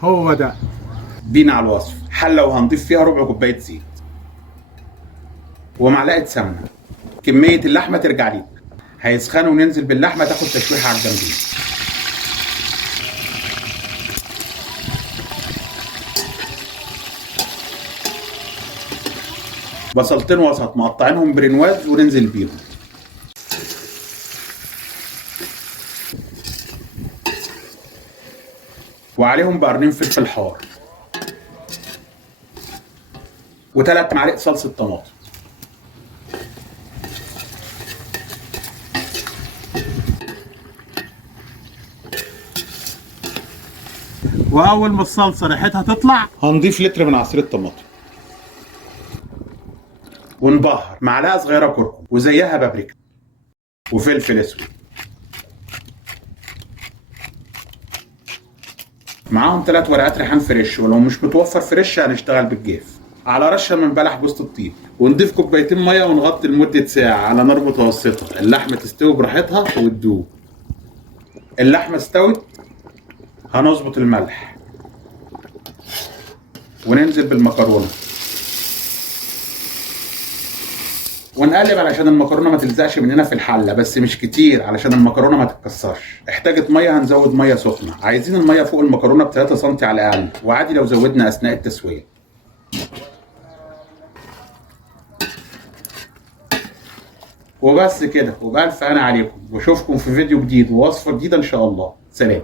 هو ده. بينا على الوصف. حله وهنضيف فيها ربع كوبايه زيت ومعلقه سمنه. كميه اللحمه ترجع ليك. هيسخنوا وننزل باللحمه تاخد تشويحه على الجنبين. بصلتين وسط مقطعينهم برنواز وننزل بيهم. وعليهم بقرنين فلفل حار و3 معالق صلصه طماطم. واول ما الصلصه ريحتها تطلع هنضيف لتر من عصير الطماطم ونبهر معلقه صغيره كركم وزيها بابريكا وفلفل اسود. معاهم 3 ورقات ريحان فريش، ولو مش متوفر فريش هنشتغل بالجاف. على رشه من بلح جوز الطيب، ونضيف كوبايتين ميه ونغطي لمده ساعه على نار متوسطه. اللحمه تستوي براحتها وتدوب. اللحمه استوت، هنظبط الملح وننزل بالمكرونه ونقلب علشان المكرونه ما تلزقش مننا في الحله، بس مش كتير علشان المكرونه ما تتكسرش. احتاجت ميه هنزود ميه سخنه. عايزين الميه فوق المكرونه ب 3 سم على الاقل، وعادي لو زودنا اثناء التسويه. وبس كده، وبألف هنا عليكم، واشوفكم في فيديو جديد ووصفه جديده ان شاء الله. سلام.